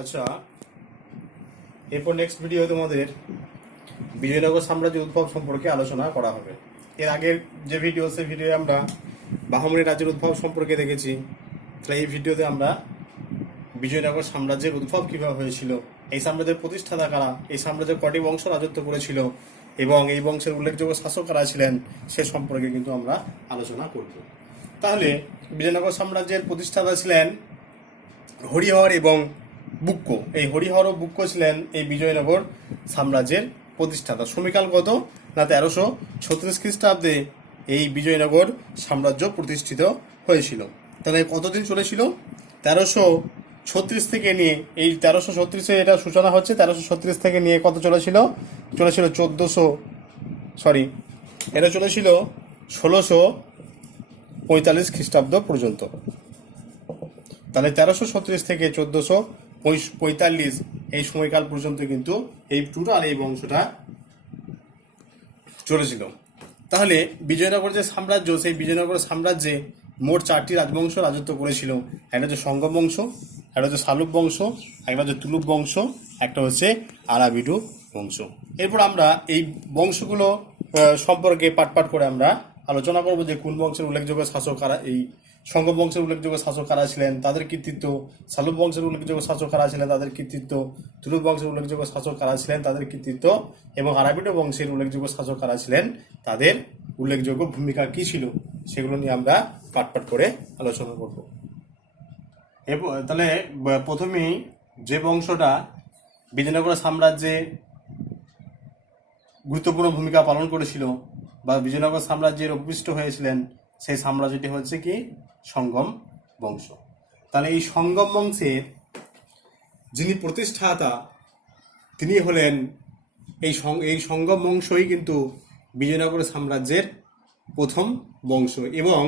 আচ্ছা, এরপর next video তোমাদের বিজয়নগর সাম্রাজ্যের উদ্ভব সম্পর্কে আলোচনা করা হবে। এর আগের যে ভিডিও, সেই ভিডিও আমরা বাহমনি রাজ্যের উদ্ভব সম্পর্কে দেখেছি। তাহলে এই ভিডিওতে আমরা বিজয়নগর সাম্রাজ্যের উদ্ভব কিভাবে হয়েছিল, এই সাম্রাজ্যের প্রতিষ্ঠাতা কারা, এই সাম্রাজ্যের কটি বংশ রাজত্ব করেছিল এবং এই বংশের উল্লেখযোগ্য শাসক কারা ছিলেন, সে সম্পর্কে কিন্তু আমরা আলোচনা করব। তাহলে বিজয়নগর সাম্রাজ্যের প্রতিষ্ঠাতা ছিলেন হরিহর এবং বুক্ক। এই হরিহর ও বুক্ক ছিলেন এই বিজয়নগর সাম্রাজ্যের প্রতিষ্ঠাতা। সময়কাল কত না 1336 খ্রিস্টাব্দে এই বিজয়নগর সাম্রাজ্য প্রতিষ্ঠিত হয়েছিল। তাহলে কতদিন চলেছিল? 1336 থেকে নিয়ে, এই 1336-এ এটা সূচনা হচ্ছে, 1336 থেকে নিয়ে কত চলেছিল? 1645 খ্রিস্টাব্দ পর্যন্ত। তাহলে 1336 থেকে 1445 এই সময়কাল পর্যন্ত কিন্তু এই টোটাল এই বংশটা চলেছিল। তাহলে বিজয়নগর যে সাম্রাজ্য, সেই বিজয়নগর সাম্রাজ্যে মোট 4টি রাজবংশ রাজত্ব করেছিল। একটা হচ্ছে সঙ্গ বংশ, একটা হচ্ছে শালুক বংশ, একটা হচ্ছে তুলুক বংশ, একটা হচ্ছে আরাবিডু বংশ। এরপর আমরা এই বংশগুলো সম্পর্কে পাট করে আমরা আলোচনা করব যে কোন বংশের উল্লেখযোগ্য শাসক কারা, এই সঙ্গ বংশের উল্লেখযোগ্য শাসক কারা ছিলেন, তাদের কৃতিত্ব, শালুক বংশের উল্লেখযোগ্য শাসক কারা ছিলেন, তাদের কৃতিত্ব, তুলুক বংশের উল্লেখযোগ্য শাসক কারা ছিলেন, তাদের কৃতিত্ব, এবং আরাবিডো বংশের উল্লেখযোগ্য শাসক কারা ছিলেন, তাদের উল্লেখযোগ্য ভূমিকা কি ছিল, সেগুলো নিয়ে আমরা পাট করে আলোচনা করব। এরপর তাহলে প্রথমেই যে বংশটা বিজয়নগর সাম্রাজ্যে গুরুত্বপূর্ণ ভূমিকা পালন করেছিল বা বিজয়নগর সাম্রাজ্যের অভ্যিষ্ট হয়েছিলেন, সেই সাম্রাজ্যটি হচ্ছে কি সঙ্গম বংশ। তাহলে এই সঙ্গম বংশের যিনি প্রতিষ্ঠাতা, তিনি হলেন এই সঙ্গম বংশই কিন্তু বিজয়নগর সাম্রাজ্যের প্রথম বংশ, এবং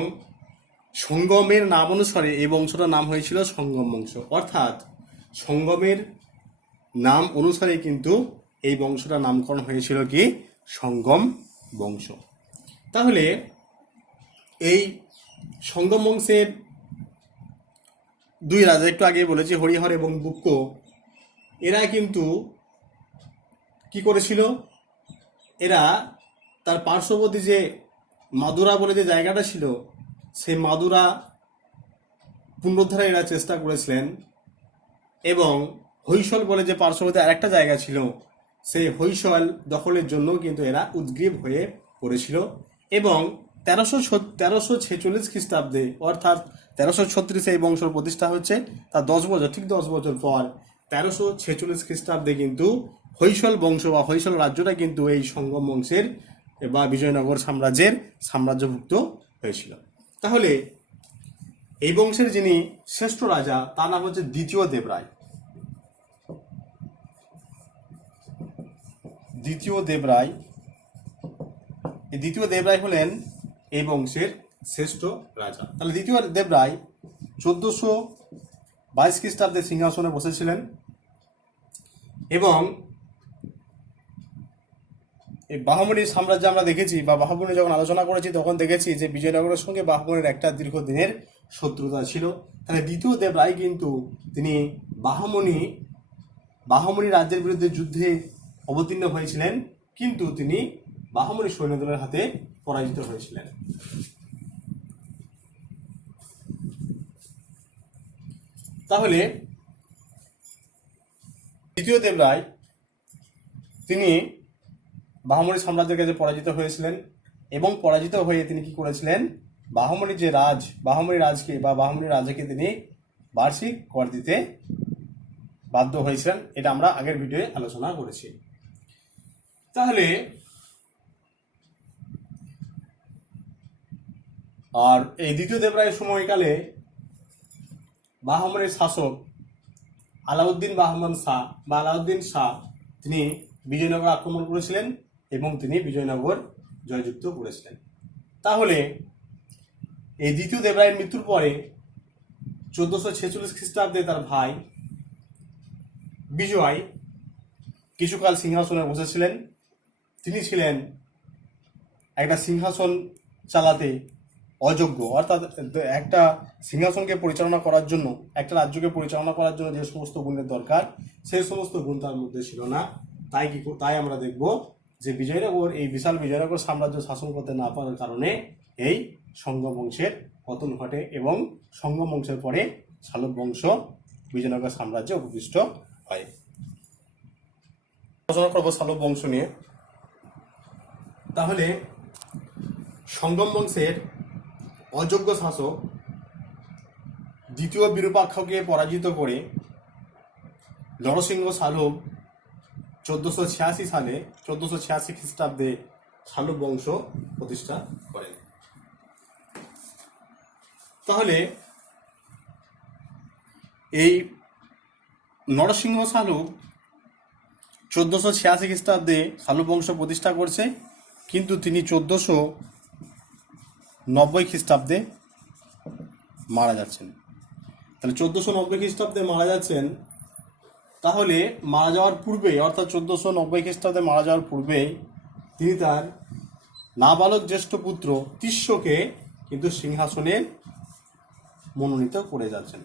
সঙ্গমের নাম অনুসারে এই বংশটার নাম হয়েছিল সঙ্গম বংশ। অর্থাৎ সঙ্গমের নাম অনুসারে কিন্তু এই বংশটার নামকরণ হয়েছিল কি সঙ্গম বংশ। তাহলে এই সঙ্গম বংশের দুই রাজা, একটু আগে বলেছি হরিহর এবং বুক্ক, এরা কিন্তু কি করেছিল? এরা তার পার্শ্ববর্তী যে মাদুরা বলে যে জায়গাটা ছিল, সেই মাদুরা পুনরুদ্ধারে এরা চেষ্টা করেছিলেন, এবং হৈসল বলে যে পার্শ্ববর্তী আরেকটা জায়গা ছিল, সেই হৈসল দখলের জন্য কিন্তু এরা উদ্গ্রীব হয়ে পড়েছিল। এবং 1346 খ্রিস্টাব্দে, অর্থাৎ 1336 এই বংশের প্রতিষ্ঠা হচ্ছে, তার 10 বছর পর 1346 খ্রিস্টাব্দে কিন্তু হৈসল বংশ বা হৈসল রাজ্যটা কিন্তু এই সঙ্গম বংশের বা বিজয়নগর সাম্রাজ্যের সাম্রাজ্যভুক্ত হয়েছিল। তাহলে এই বংশের যিনি শ্রেষ্ঠ রাজা, তার নাম হচ্ছে দ্বিতীয় দেবরায়। এই দ্বিতীয় দেবরায় হলেন এই বংশের শ্রেষ্ঠ রাজা। তাহলে দ্বিতীয় দেবরায় 1422 খ্রিস্টাব্দে সিংহাসনে বসেছিলেন, এবং এই বাহমনি সাম্রাজ্য আমরা দেখেছি বা বাহমনি যখন আলোচনা করেছি তখন দেখেছি যে বিজয়নগরের সঙ্গে বাহমনির একটা দীর্ঘদিনের শত্রুতা ছিল। তাহলে দ্বিতীয় দেবরায় কিন্তু তিনি বাহমনি রাজ্যের বিরুদ্ধে যুদ্ধে অবতীর্ণ হয়েছিলেন, কিন্তু তিনি বাহমনি সৈন্যদলের হাতে পরাজিত হয়েছিলেন। তাহলে দ্বিতীয় দেবরায় তিনি বাহমনি সাম্রাজ্যের কাছে পরাজিত হয়েছিলেন, এবং পরাজিত হয়ে তিনি কি করেছিলেন? বাহমনি রাজকে বা বাহমনি রাজাকে তিনি বার্ষিক কর দিতে বাধ্য হয়েছিলেন। এটা আমরা আগের ভিডিওয়ে আলোচনা করেছি। তাহলে আর এই দ্বিতীয় দেবরায়ের সময়কালে বাহমনির শাসক আলাউদ্দিন বাহমান শাহ বা আলাউদ্দিন শাহ, তিনি বিজয়নগর আক্রমণ করেছিলেন এবং তিনি বিজয়নগর জয়যুক্ত করেছিলেন। তাহলে এই দ্বিতীয় দেবরায়ের মৃত্যুর পরে 1446 খ্রিস্টাব্দে তার ভাই বিজয় কিছুকাল সিংহাসনে বসেছিলেন। তিনি ছিলেন একটা সিংহাসন চালাতে অযোগ্য, অর্থাৎ একটা সিংহাসনকে পরিচালনা করার জন্য, একটা রাজ্যকে পরিচালনা করার জন্য যে সমস্ত গুণের দরকার সেই সমস্ত গুণ তার মধ্যে ছিল না। তাই আমরা দেখব যে বিজয়নগর, এই বিশাল বিজয়নগর সাম্রাজ্য শাসন করতে না পারার কারণে এই সঙ্গ বংশের পতন ঘটে এবং সঙ্গ বংশের পরে শালব বংশ বিজয়নগর সাম্রাজ্যে উপবিষ্ট হয়। আলোচনা করবো শালব বংশ নিয়ে। তাহলে সঙ্গম বংশের অযোগ্য শাসক দ্বিতীয় বিরূপাক্ষকে পরাজিত করে নরসিংহ শালব 1486 খ্রিস্টাব্দে শালব বংশ প্রতিষ্ঠা করেন। তাহলে এই নরসিংহ শালব 1486 খ্রিস্টাব্দে শালব বংশ প্রতিষ্ঠা করছে, কিন্তু তিনি 1490 খ্রিস্টাব্দে মারা যাচ্ছেন। তাহলে 1490 খ্রিস্টাব্দে মারা যাচ্ছেন। তাহলে মারা যাওয়ার পূর্বে, অর্থাৎ 1490 খ্রিস্টাব্দে মারা যাওয়ার পূর্বে তিনি তার নাবালক জ্যেষ্ঠ পুত্র তিস্যকে কিন্তু সিংহাসনে মনোনীত করে যাচ্ছেন।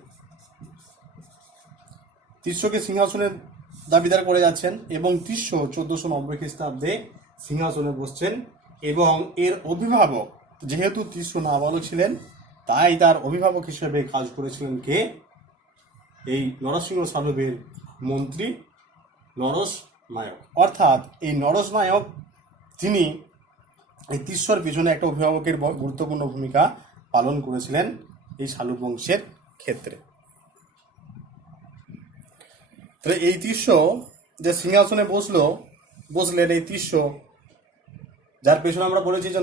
তিস্যকে সিংহাসনের দাবিদার করে যাচ্ছেন এবং তিস্য 1490 খ্রিস্টাব্দে সিংহাসনে বসছেন এবং এর অভিভাবক, যেহেতু তিস্য নাবালক ছিলেন তাই তার অভিভাবক হিসেবে কাজ করেছিলেন কে? এই নরসিংহ শালবের মন্ত্রী নরস নায়ক। অর্থাৎ এই নরস নায়ক তিনি এই তিস্যর পিছনে একটা অভিভাবকের গুরুত্বপূর্ণ ভূমিকা পালন করেছিলেন এই শালব বংশের ক্ষেত্রে। তাহলে এই তিস্য যে সিংহাসনে বসলেন, এই তিস্য যার পেছনে আমরা বলেছি যে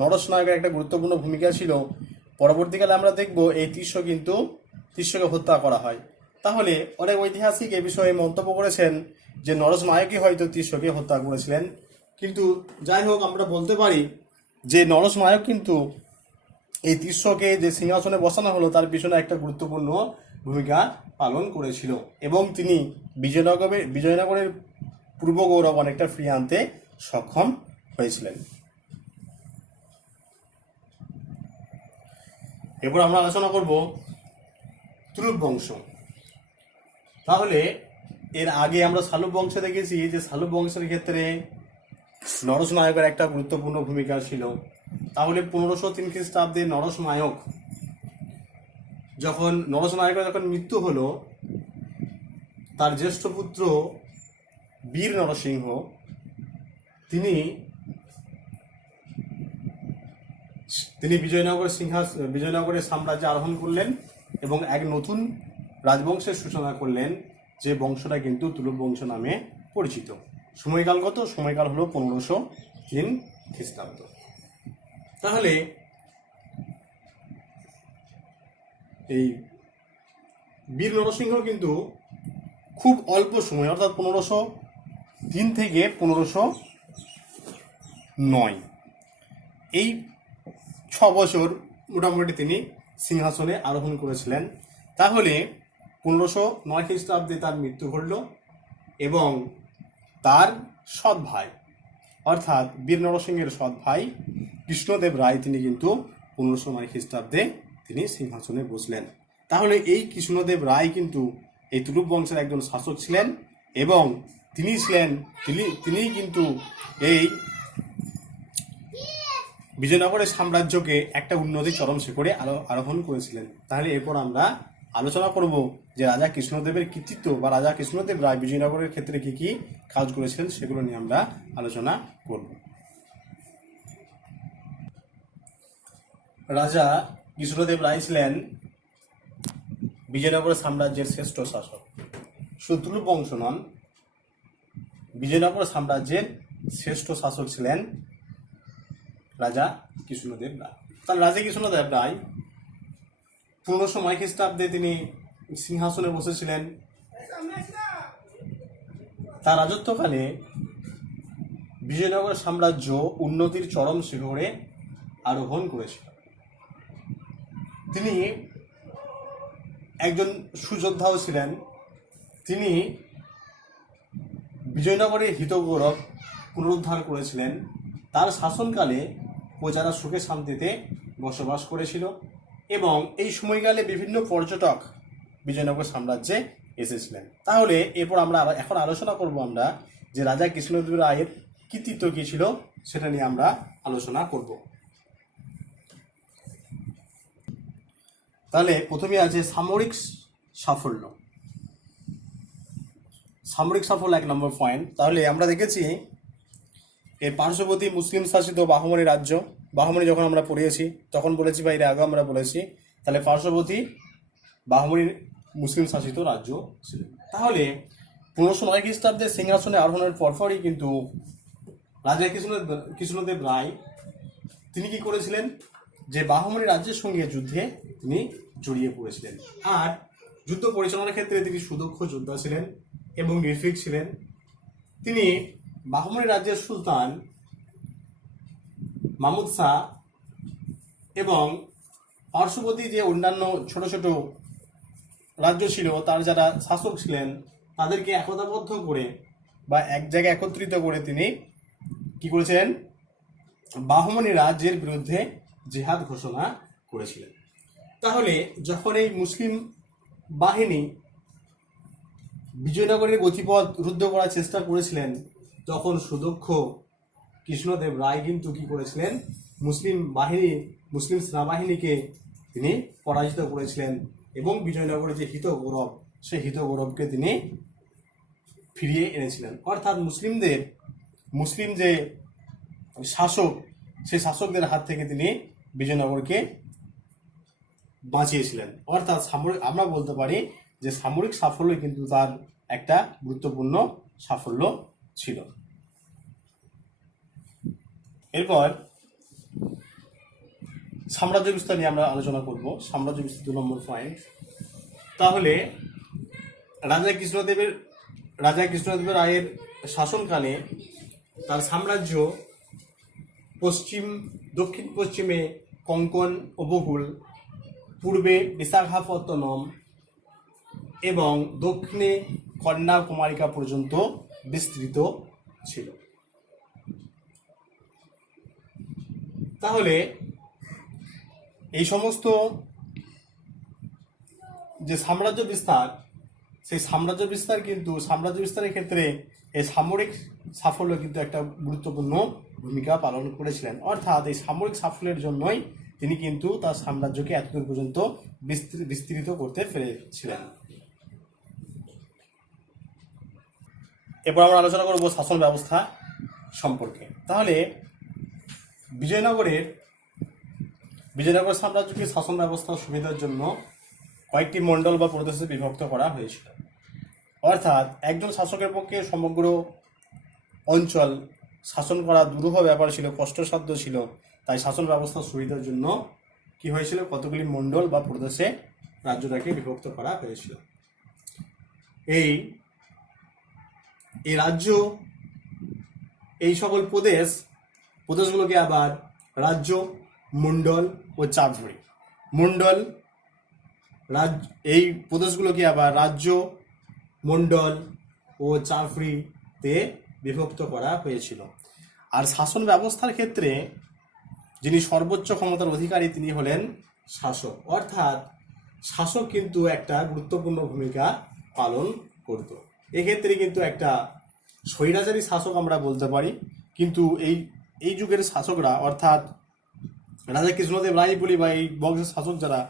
নরস নায়কের একটা গুরুত্বপূর্ণ ভূমিকা ছিল, পরবর্তীকালে আমরা দেখব এই তিস্যকে হত্যা করা হয়। তাহলে অনেক ঐতিহাসিক এ বিষয়ে মন্তব্য করেছেন যে নরস নায়কই হয়তো তিস্যকে হত্যা করেছিলেন, কিন্তু যাই হোক আমরা বলতে পারি যে নরস নায়ক কিন্তু এই তিস্যকে যে সিংহাসনে বসানো হলো তার পিছনে একটা গুরুত্বপূর্ণ ভূমিকা পালন করেছিল এবং তিনি বিজয়নগরের পূর্ব গৌরব অনেকটা ফিরিয়ে আনতে সক্ষম হয়েছিলেন। এরপর আমরা আলোচনা করব তুলুপ বংশ। তাহলে এর আগে আমরা শালব বংশ দেখেছি যে শালব বংশের ক্ষেত্রে নরস নায়কের একটা গুরুত্বপূর্ণ ভূমিকা ছিল। তাহলে 1503 খ্রিস্টাব্দে নরস নায়কের যখন মৃত্যু হলো, তার জ্যেষ্ঠ পুত্র বীর নরসিংহ তিনি বিজয়নগরের সাম্রাজ্যে আরোহণ করলেন এবং এক নতুন রাজবংশের সূচনা করলেন, যে বংশটা কিন্তু তুলুপ বংশ নামে পরিচিত। সময়কাল কত? সময়কাল হলো 1503 খ্রিস্টাব্দ। তাহলে এই বীর নরসিংহ কিন্তু খুব অল্প সময়, অর্থাৎ 1503 থেকে 1509, এই 6 বছর মোটামুটি তিনি সিংহাসনে আরোহণ করেছিলেন। তাহলে 1509 খ্রিস্টাব্দে তার মৃত্যু ঘটল এবং তার সৎ ভাই, অর্থাৎ বীর নরসিংহের সৎ ভাই কৃষ্ণদেব রায় তিনি কিন্তু 1509 খ্রিস্টাব্দে তিনি সিংহাসনে বসলেন। তাহলে এই কৃষ্ণদেব রায় কিন্তু এই তুলুপ বংশের একজন শাসক ছিলেন এবং তিনি কিন্তু এই বিজয়নগরের সাম্রাজ্যকে একটা উন্নতি চরম শিখরে আরোহণ করেছিলেন। তাহলে এরপর আমরা আলোচনা করব যে রাজা কৃষ্ণদেবের কৃতিত্ব বা রাজা কৃষ্ণদেব রায় বিজয়নগরের ক্ষেত্রে কি কি কাজ করেছিলেন সেগুলো নিয়ে আমরা আলোচনা করব। রাজা কৃষ্ণদেব রায় ছিলেন বিজয়নগর সাম্রাজ্যের শ্রেষ্ঠ শাসক। শুধু তুলুপ বংশ নন, বিজয়নগর সাম্রাজ্যের শ্রেষ্ঠ শাসক ছিলেন রাজা কৃষ্ণদেব রায়। তার রাজা কৃষ্ণদেব রায় 1509 খ্রিস্টাব্দে তিনি সিংহাসনে বসেছিলেন। তার রাজত্বকালে বিজয়নগর সাম্রাজ্য উন্নতির চরম শিখরে আরোহণ করেছিল। তিনি একজন সুযোদ্ধাও ছিলেন। তিনি বিজয়নগরের হিতগৌরব পুনরুদ্ধার করেছিলেন। তার শাসনকালে প্রজারা সুখে শান্তিতে বসবাস করেছিল এবং এই সময়কালে বিভিন্ন পর্যটক বিজয়নগর সাম্রাজ্যে এসেছিলেন। তাহলে এরপর আমরা এখন আলোচনা করব আমরা যে রাজা কৃষ্ণদেব রায়ের কৃতিত্ব কী ছিল সেটা নিয়ে আমরা আলোচনা করব। তাহলে প্রথমে আছে সামরিক সাফল্য। সামরিক সাফল্য 1 নম্বর পয়েন্ট। তাহলে আমরা দেখেছি এর পার্শ্ববর্তী মুসলিম শাসিত বাহমনি রাজ্য, বাহমনি যখন আমরা পড়িয়েছি তখন বলেছি বা এর আগে আমরা বলেছি, তাহলে পার্শ্ববর্তী বাহমনি মুসলিম শাসিত রাজ্য ছিল। তাহলে 1509 খ্রিস্টাব্দে সিংহাসনে আরোহণের পরপরই কিন্তু রাজা কৃষ্ণদেব রায় তিনি কি করেছিলেন, যে বাহমনি রাজ্যের সঙ্গে যুদ্ধে তিনি জড়িয়ে পড়েছিলেন। আর যুদ্ধ পরিচালনার ক্ষেত্রে তিনি সুদক্ষ যোদ্ধা ছিলেন এবং নির্ভীক ছিলেন। তিনি বাহমনি রাজ্যের সুলতান মাহমুদ শাহ এবং পার্শ্ববর্তী যে অন্যান্য ছোট ছোট রাজ্য ছিল তার যারা শাসক ছিলেন তাদেরকে একতাবদ্ধ করে বা এক জায়গায় একত্রিত করে তিনি কি করেছিলেন, বাহমনি রাজ্যের বিরুদ্ধে জিহাদ ঘোষণা করেছিলেন। তাহলে যখন এই মুসলিম বাহিনী বিজয়নগরের গতিপথ রুদ্ধ করার চেষ্টা করেছিলেন তখন সুদক্ষ কৃষ্ণদেব রায় কিন্তু কি করেছিলেন, মুসলিম সেনাবাহিনীকে তিনি পরাজিত করেছিলেন এবং বিজয়নগরের যে হিত গৌরব সেই হিত গৌরবকে তিনি ফিরিয়ে এনেছিলেন। অর্থাৎ মুসলিম যে শাসক সেই শাসকদের হাত থেকে তিনি বিজয়নগরকে বাঁচিয়েছিলেন। অর্থাৎ আমরা বলতে পারি যে সামরিক সাফল্য কিন্তু তার একটা গুরুত্বপূর্ণ সাফল্য ছিল। এরপর সাম্রাজ্য বিস্তার নিয়ে আমরা আলোচনা করব। সাম্রাজ্য বিস্তার 2 নম্বর পয়েন্ট। তাহলে রাজা কৃষ্ণদেবের রায়ের শাসনকালে তার সাম্রাজ্য দক্ষিণ পশ্চিমে কোঙ্কণ উপকূল, পূর্বে বিশাখাপত্তনম এবং দক্ষিণে কন্যাকুমারিকা পর্যন্ত বিস্তৃত ছিল। তাহলে এই সমস্ত যে সাম্রাজ্য বিস্তার সেই সাম্রাজ্য বিস্তারের ক্ষেত্রে এই সামরিক সাফল্য কিন্তু একটা গুরুত্বপূর্ণ ভূমিকা পালন করেছিলেন। অর্থাৎ এই সামরিক সাফল্যের জন্যই তিনি কিন্তু তার সাম্রাজ্যকে এতদূর পর্যন্ত বিস্তৃত করতে পেরেছিলেন। এরপর আমরা আলোচনা করব শাসন ব্যবস্থা সম্পর্কে। তাহলে বিজয়নগর সাম্রাজ্যকে শাসন ব্যবস্থার সুবিধার জন্য কয়েকটি মণ্ডল বা প্রদেশে বিভক্ত করা হয়েছিল। অর্থাৎ একজন শাসকের পক্ষে সমগ্র অঞ্চল শাসন করা দুরূহ ব্যাপার ছিল, কষ্টসাধ্য ছিল। তাই শাসন ব্যবস্থার সুবিধার জন্য কি হয়েছিল, কতগুলি মণ্ডল বা প্রদেশে রাজ্যটাকে বিভক্ত করা হয়েছিল। এই রাজ্য, এই সকল প্রদেশগুলোকে আবার রাজ্য, মণ্ডল ও চাঁদপুরি এই প্রদেশগুলোকে আবার রাজ্য, মণ্ডল ও চাঁদপুরিতে বিভক্ত করা হয়েছিল। আর শাসন ব্যবস্থার ক্ষেত্রে যিনি সর্বোচ্চ ক্ষমতার অধিকারী তিনি হলেন শাসক। অর্থাৎ শাসক কিন্তু একটা গুরুত্বপূর্ণ ভূমিকা পালন করত। এক্ষেত্রে কিন্তু একটা স্বৈরাচারী শাসক আমরা বলতে পারি, কিন্তু এই যুগের শাসকরা অর্থাৎ রাজা কৃষ্ণদেব রায় বলি বা এই বংশের শাসক যারা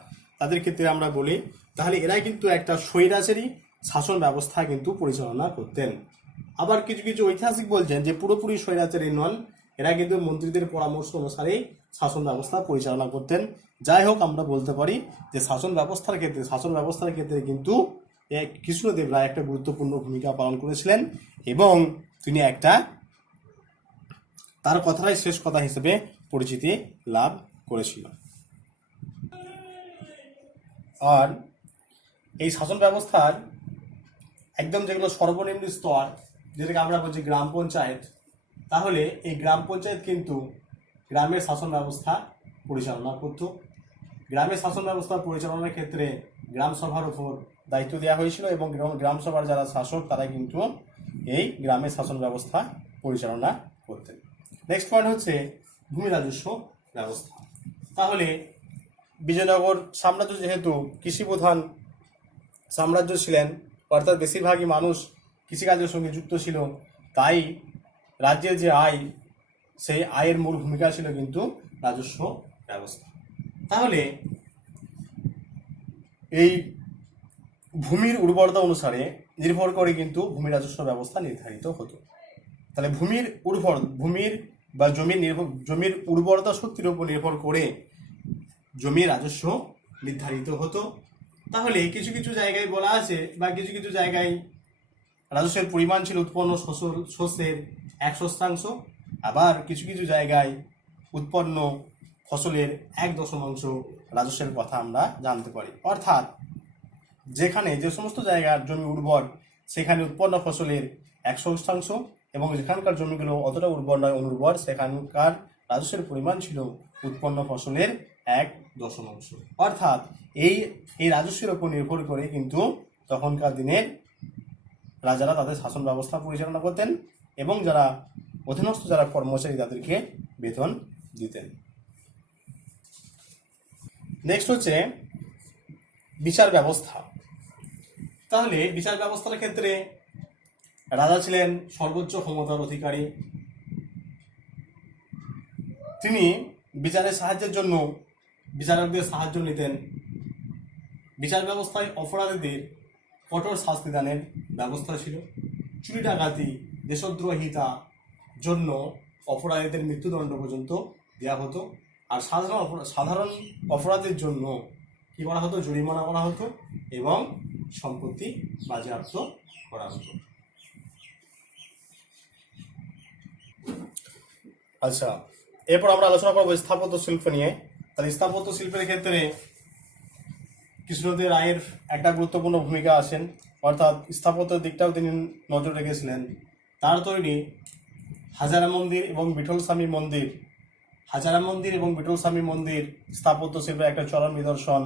তাদের ক্ষেত্রে আমরা বলি, তাহলে এরাই কিন্তু একটা স্বৈরাচারী শাসন ব্যবস্থা কিন্তু পরিচালনা করতেন। আবার কিছু কিছু ঐতিহাসিক বলছেন যে পুরোপুরি স্বৈরাচারী নন, এরা কিন্তু মন্ত্রীদের পরামর্শ অনুসারেই শাসন ব্যবস্থা পরিচালনা করতেন। যাই হোক, আমরা বলতে পারি যে শাসন ব্যবস্থার ক্ষেত্রে কিন্তু কৃষ্ণদেব রায় একটা গুরুত্বপূর্ণ ভূমিকা পালন করেছিলেন এবং তিনি তার কথাটাই শেষ কথা হিসেবে পরিচিতি লাভ করেছিল। আর এই শাসন ব্যবস্থার একদম যেগুলো সর্বনিম্ন স্তর, যেটাকে আমরা বলছি গ্রাম পঞ্চায়েত, তাহলে এই গ্রাম পঞ্চায়েত কিন্তু গ্রামের শাসন ব্যবস্থা পরিচালনা করত। গ্রামের শাসন ব্যবস্থা পরিচালনার ক্ষেত্রে গ্রাম সভার উপর দায়িত্ব দেওয়া হয়েছিল এবং গ্রাম সভার যারা শাসক তারা কিন্তু এই গ্রামের শাসন ব্যবস্থা পরিচালনা করতেন। নেক্সট পয়েন্ট হচ্ছে ভূমি রাজস্ব ব্যবস্থা। তাহলে বিজয়নগর সাম্রাজ্য যেহেতু কৃষি প্রধান সাম্রাজ্য ছিলেন, অর্থাৎ বেশিরভাগই মানুষ কৃষিকাজের সঙ্গে যুক্ত ছিল, তাই রাজ্যের যে আয়, সেই আয়ের মূল ভূমিকা ছিল কিন্তু রাজস্ব ব্যবস্থা। তাহলে এই ভূমির উর্বরতা অনুসারে নির্ভর করে কিন্তু ভূমি রাজস্ব ব্যবস্থা নির্ধারিত হতো। তাহলে ভূমির বা জমির উর্বরতা শক্তির উপর নির্ভর করে জমির রাজস্ব নির্ধারিত হতো। তাহলে কিছু কিছু জায়গায় বলা আছে বা কিছু কিছু জায়গায় রাজস্বের পরিমাণ ছিল উৎপন্ন শস্যের 1/100, আবার কিছু কিছু জায়গায় উৎপন্ন ফসলের 1/10 রাজস্বের কথা আমরা জানতে পারি। অর্থাৎ যেখানে যে সমস্ত জায়গার জমি উর্বর সেখানে উৎপন্ন ফসলের 100% এবং যেখানকার জমিগুলো অতটা উর্বর নয়, অনুর্বর, সেখানকার রাজস্বের পরিমাণ ছিল উৎপন্ন ফসলের 1/10। অর্থাৎ এই রাজস্বের উপর নির্ভর করে কিন্তু তখনকার দিনের রাজারা তাদের শাসন ব্যবস্থা পরিচালনা করতেন এবং যারা অধীনস্থ যারা কর্মচারী তাদেরকে বেতন দিতেন। নেক্সট হচ্ছে বিচার ব্যবস্থা। তাহলে বিচার ব্যবস্থার ক্ষেত্রে রাজা ছিলেন সর্বোচ্চ ক্ষমতার অধিকারী। তিনি বিচারের সাহায্যের জন্য বিচারকদের সাহায্য নিতেন। বিচার ব্যবস্থায় অপরাধীদের কঠোর শাস্তি দানের ব্যবস্থা ছিল। চুরি ডাকাতি দেশদ্রোহিতা জন্য অপরাধীদের মৃত্যুদণ্ড পর্যন্ত দেওয়া হতো। আর সাধারণ অপরাধের জন্য কি করা হতো? জরিমানা করা হতো এবং সম্পত্তি বাজেয়াপ্ত করা হতো। আচ্ছা, এরপর আমরা আলোচনা করবো স্থাপত্য শিল্প নিয়ে। তাহলে স্থাপত্য শিল্পের ক্ষেত্রে কৃষ্ণদেব রায়ের একটা গুরুত্বপূর্ণ ভূমিকা আছেন, অর্থাৎ স্থাপত্যের দিকটাও তিনি নজর রেখেছিলেন। তার তৈরি হাজারা মন্দির এবং বিঠলস্বামী মন্দির, হাজারা মন্দির এবং বিঠলস্বামী মন্দির স্থাপত্য শিল্পের একটা চরম নিদর্শন।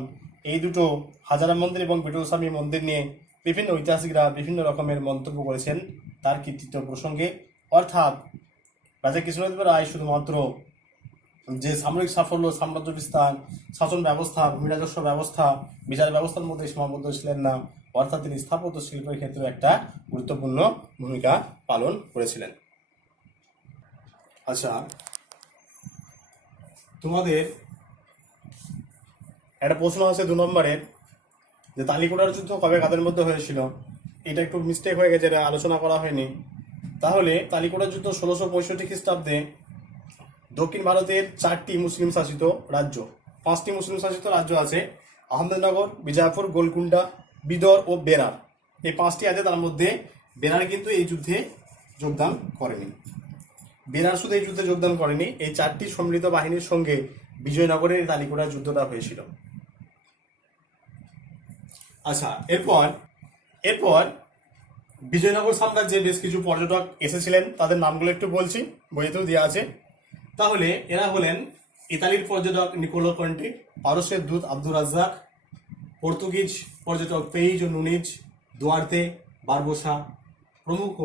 এই দুটো হাজারা মন্দির এবং বিঠলস্বামী মন্দির নিয়ে বিভিন্ন ঐতিহাসিকরা বিভিন্ন রকমের মন্তব্য করেছেন তার কৃতিত্ব প্রসঙ্গে। অর্থাৎ রাজা কৃষ্ণদেব রায় শুধুমাত্র যে সামরিক সাফল্য, সাম্রাজ্য বিস্তার, শাসন ব্যবস্থা, ভূমি রাজস্ব ব্যবস্থা, বিচার ব্যবস্থার মধ্যে সীমাবদ্ধ ছিলেন না, অর্থাৎ তিনি স্থাপত্য শিল্পের ক্ষেত্রে একটা গুরুত্বপূর্ণ ভূমিকা পালন করেছিলেন। আচ্ছা, তোমাদের একটা প্রশ্ন আছে 2 নম্বরের, যে তালিকোটার যুদ্ধ কবে কাদের মধ্যে হয়েছিল? এটা একটু মিস্টেক হয়ে গেছে, এটা আলোচনা করা হয়নি। তাহলে তালিকোটার যুদ্ধ 1665 খ্রিস্টাব্দে দক্ষিণ ভারতের 4টি মুসলিম শাসিত রাজ্য, 5টি মুসলিম শাসিত রাজ্য আছে, আহমেদনগর, বিজাপুর, গোলকুন্ডা, বিদর ও বেরার। এই 5টি আছে, তার মধ্যে বেরার কিন্তু এই যুদ্ধে যোগদান করেনি। বেরার শুধু এই যুদ্ধে যোগদান করেনি, এই 4টি সম্মিলিত বাহিনীর সঙ্গে বিজয়নগরের তালিকোটার যুদ্ধটা হয়েছিল। আচ্ছা, এরপর বিজয়নগর সাম্রাজ্যে বেশ কিছু পর্যটক এসেছিলেন, তাদের নামগুলো একটু বলছি, বইতেও দেওয়া আছে। তাহলে এরা হলেন ইতালির পর্যটক নিকোলো কন্টি, পারস্যের দূত আব্দুর রাজ্জাক, পর্তুগিজ পর্যটক পেইজ ও নুনিজ, দুয়ার্তে, বারবোসা প্রমুখ।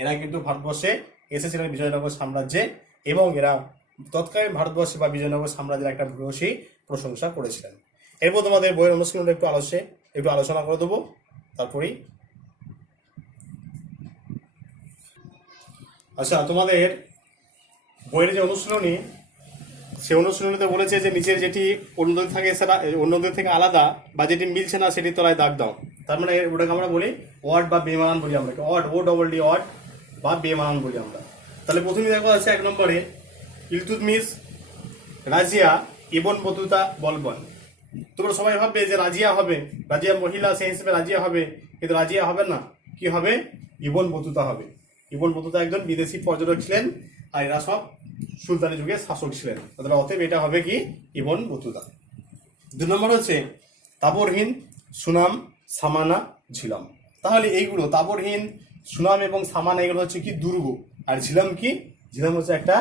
এরা কিন্তু ভারতবর্ষে এসেছিলেন বিজয়নগর সাম্রাজ্যে এবং এরা তৎকালীন ভারতবর্ষে বা বিজয়নগর সাম্রাজ্যের একটা ভূয়সী প্রশংসা করেছিলেন। এরপর তোমাদের বইয়ের অনুশীলনটা একটু আলোচনা করে দেবো তারপরেই। আচ্ছা, তোমাদের বইয়ের যে অনুশীলনী, সে অনুশীলনীতে বলেছে যে নিচের যেটি অন্যদের থেকে আলাদা বা যেটি মিলছে না সেটি তলায় দাগ দাও। তার মানে ওটাকে আমরা বলি ওয়ার্ড বা বেমানান বলি আমরা, ওয়ার্ড বা বেমানান বলি আমরা। তাহলে প্রথমে দেখো আছে 1 নম্বরে ইলতুৎমিশ রাজিয়া ইবন বতুতা বলবন। তোমরা সবাই ভাববে যে রাজিয়া হবে, রাজিয়া মহিলা সেই হিসেবে রাজিয়া হবে, কিন্তু রাজিয়া হবে না, কি হবে? ইবন বতুতা হবে। ইবন বতুতা একজন বিদেশি পর্যটক ছিলেন, আর এরা সব সুলতানি যুগের শাসক ছিলেন, তাহলে অতএব এটা হবে কি? Ibn Battuta. 2 নম্বর হচ্ছে তাবরহীন, সুনাম, সামানা, ঝিলাম। তাহলে এইগুলো তাবরহীন, সুনাম এবং সামানা এগুলো হচ্ছে কি? দুর্গ। আর ঝিলাম কি? ঝিলাম হচ্ছে একটা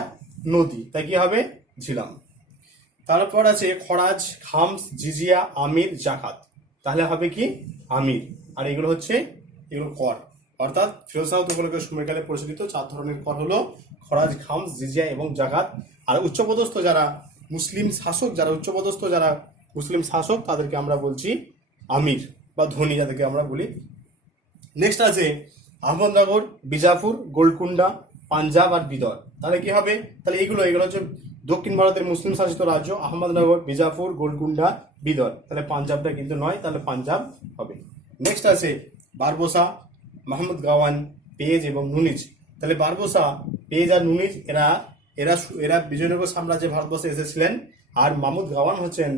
নদী, তাই কি হবে? ঝিলাম। তারপর আছে খরাজ, খামস, জিজিয়া, আমির, জাকাত। তাহলে হবে কি? আমির। আর এগুলো হচ্ছে কর, অর্থাৎ ফিরোজ শাহ তুগলকের সময়কালে প্রচলিত 4 ধরনের কর হলো খরাজ, খামস, জিজিয়া এবং জাকাত। আর উচ্চপদস্থ যারা মুসলিম শাসক যারা উচ্চপদস্থ যারা মুসলিম শাসক তাদেরকে আমরা বলছি আমির বা ধনী, যাদেরকে আমরা বলি। নেক্সট আছে আহমদনগর, বিজাপুর, গোলকুন্ডা, পাঞ্জাব আর বিদর। তাহলে কি হবে? তাহলে এগুলো হচ্ছে দক্ষিণ ভারতের মুসলিম শাসিত রাজ্য, আহমদনগর, বিজাপুর, গোলকুন্ডা, বিদর। তাহলে পাঞ্জাবটা কিন্তু নয়, তাহলে পাঞ্জাব হবে। নেক্সট আছে বারবোসা, মাহমুদ গাওয়ান, পেজ এবং নুনিজ। তাহলে বারবোসা, পেজ আর নুনিজ এরা এরা এরা বিজয়নগর সাম্রাজ্যে ভারতবর্ষে এসেছিলেন, আর মাহমুদ গাওয়ান হচ্ছেন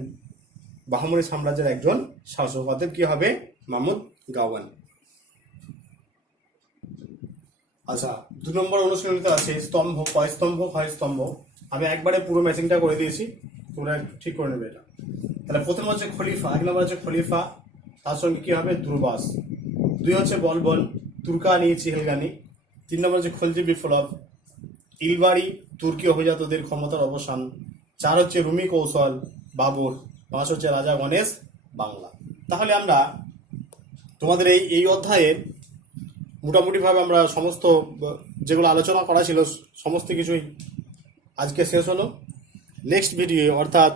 বাহামনি সাম্রাজ্যের একজন শাসক। অতএব কি হবে? মাহমুদ গাওয়ান। আচ্ছা, 2 নম্বর অনুশীলনীতে আছে স্তম্ভ, কয় স্তম্ভ, ক্ষয় স্তম্ভ। আমি একবারে পুরো ম্যাচিংটা করে দিয়েছি, তোমরা ঠিক করে নেবে এটা। তাহলে প্রথম হচ্ছে খলিফা, 1 নম্বর হচ্ছে খলিফা, তার সঙ্গে কি হবে? দুর্বাস। 2 হচ্ছে বলবল, তুর্কানি, চিহেলগানি। 3 নম্বর হচ্ছে খলজি বিপ্লব, ইলবাড়ি, তুর্কি অভিজাতদের ক্ষমতার অবসান। 4 হচ্ছে রুমি কৌশল, বাবর। 5 হচ্ছে রাজা গণেশ, বাংলা। তাহলে আমরা তোমাদের এই অধ্যায়ের মোটামুটিভাবে আমরা সমস্ত যেগুলো আলোচনা করা ছিল সমস্ত কিছুই আজকে শেষ হলো। নেক্সট ভিডিও অর্থাৎ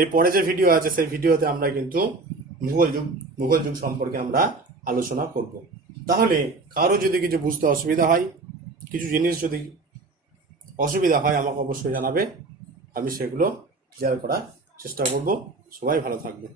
এরপরে যে ভিডিও আছে সেই ভিডিওতে আমরা কিন্তু মুঘল যুগ সম্পর্কে আমরা আলোচনা করব। তাহলে কারো যদি কিছু বুঝতে অসুবিধা হয়, কিছু জিনিস যদি অসুবিধা হয়, আমাকে অবশ্যই জানাবে, আমি সেগুলো ক্লিয়ার করার চেষ্টা করব। সবাই ভালো থাকবে।